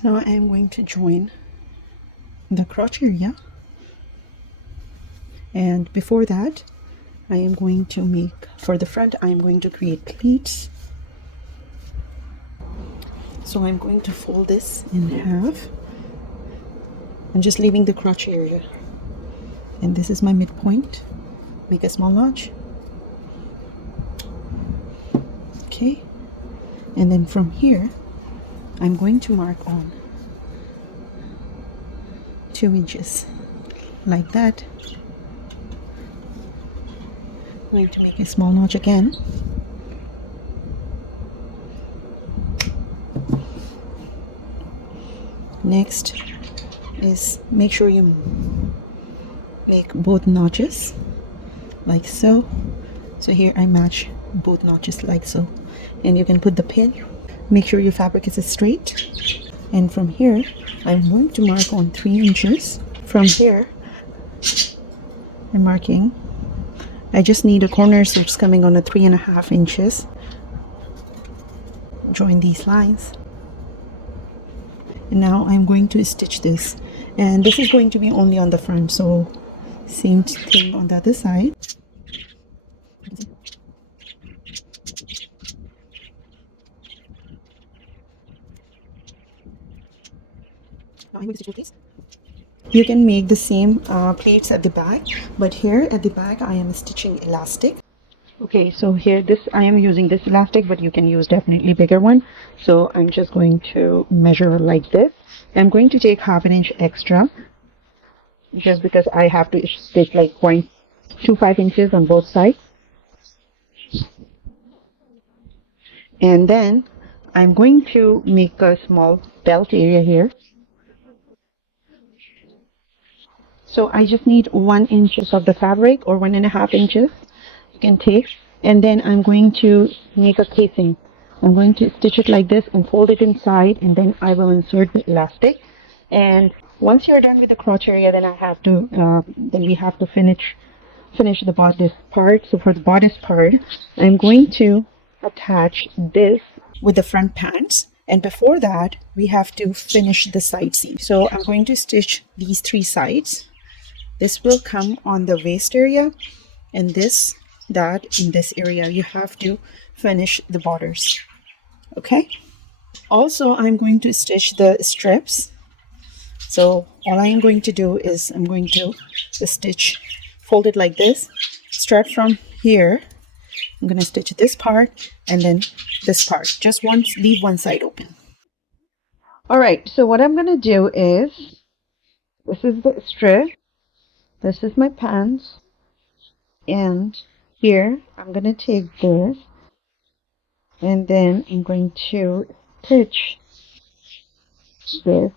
So now I am going to join the crotch area, and before that I am going to make, for the front I am going to create pleats. So I'm going to fold this in half. I'm just leaving the crotch area, and this is my midpoint. Make a small notch. Okay, and then from here I'm going to mark on 2 inches like that. I'm going to make a small notch again. Next is make sure you make both notches like so. So here I match both notches like so, and you can put the pin. Make sure your fabric is straight, and from here I'm going to mark on 3 inches. From here I'm marking, I just need a corner, so it's coming on a 3.5 inches. Join these lines, and now I'm going to stitch this, and this is going to be only on the front, so same thing on the other side. Now I'm going to stitch this. You can make the same pleats at the back, but here at the back I am stitching elastic. Okay, so here I am using this elastic, but you can use definitely bigger one. So I'm just going to measure like this. I'm going to take 1/2 inch extra, just because I have to stitch like 0.25 inches on both sides. And then I'm going to make a small belt area here. So I just need 1 inch of the fabric, or 1.5 inches you can take, and then I'm going to make a casing. I'm going to stitch it like this and fold it inside, and then I will insert the elastic. And once you're done with the crotch area, then we have to finish the bodice part. So for the bodice part, I'm going to attach this with the front pants. And before that, we have to finish the side seam. So I'm going to stitch these 3 sides. This will come on the waist area, and that in this area. You have to finish the borders. Okay. Also, I'm going to stitch the strips. So all I am going to do is I'm going to stitch, fold it like this, start from here. I'm going to stitch this part and then this part. Just leave one side open. All right, so what I'm going to do is, this is the strip, this is my pants, and here I'm going to take this, and then I'm going to stitch this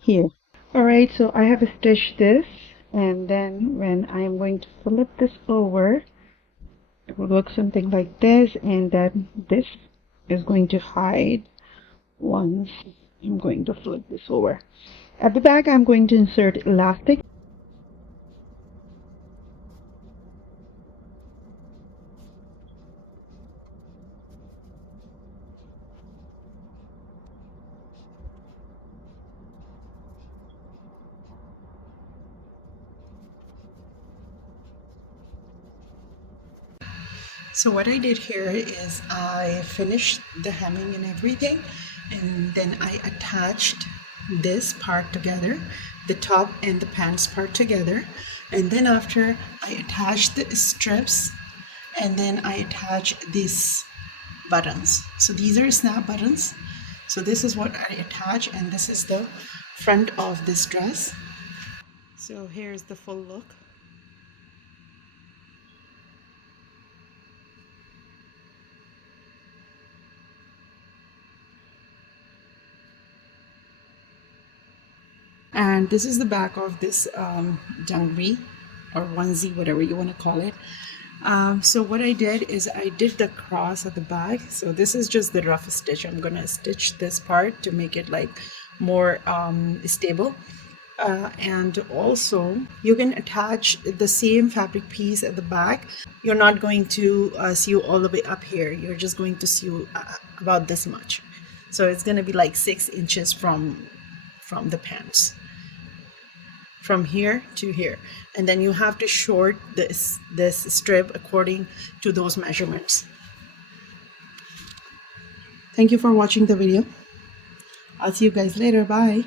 here. All right, so I have stitched this, and then when I'm going to flip this over, it will look something like this, and then this is going to hide once I'm going to flip this over. At the back, I'm going to insert elastic. So what I did here is I finished the hemming and everything, and then I attached this part together, the top and the pants part together, and then after I attached the strips, and then I attached these buttons. So these are snap buttons. So this is what I attach, and this is the front of this dress. So here's the full look. And this is the back of this dungaree or onesie, whatever you want to call it. So what I did is I did the cross at the back. So this is just the rough stitch. I'm gonna stitch this part to make it like more stable. And also you can attach the same fabric piece at the back. You're not going to sew all the way up here. You're just going to sew about this much. So it's going to be like 6 inches from the pants, from here to here. And then you have to short this strip according to those measurements. Thank you for watching the video. I'll see you guys later. Bye.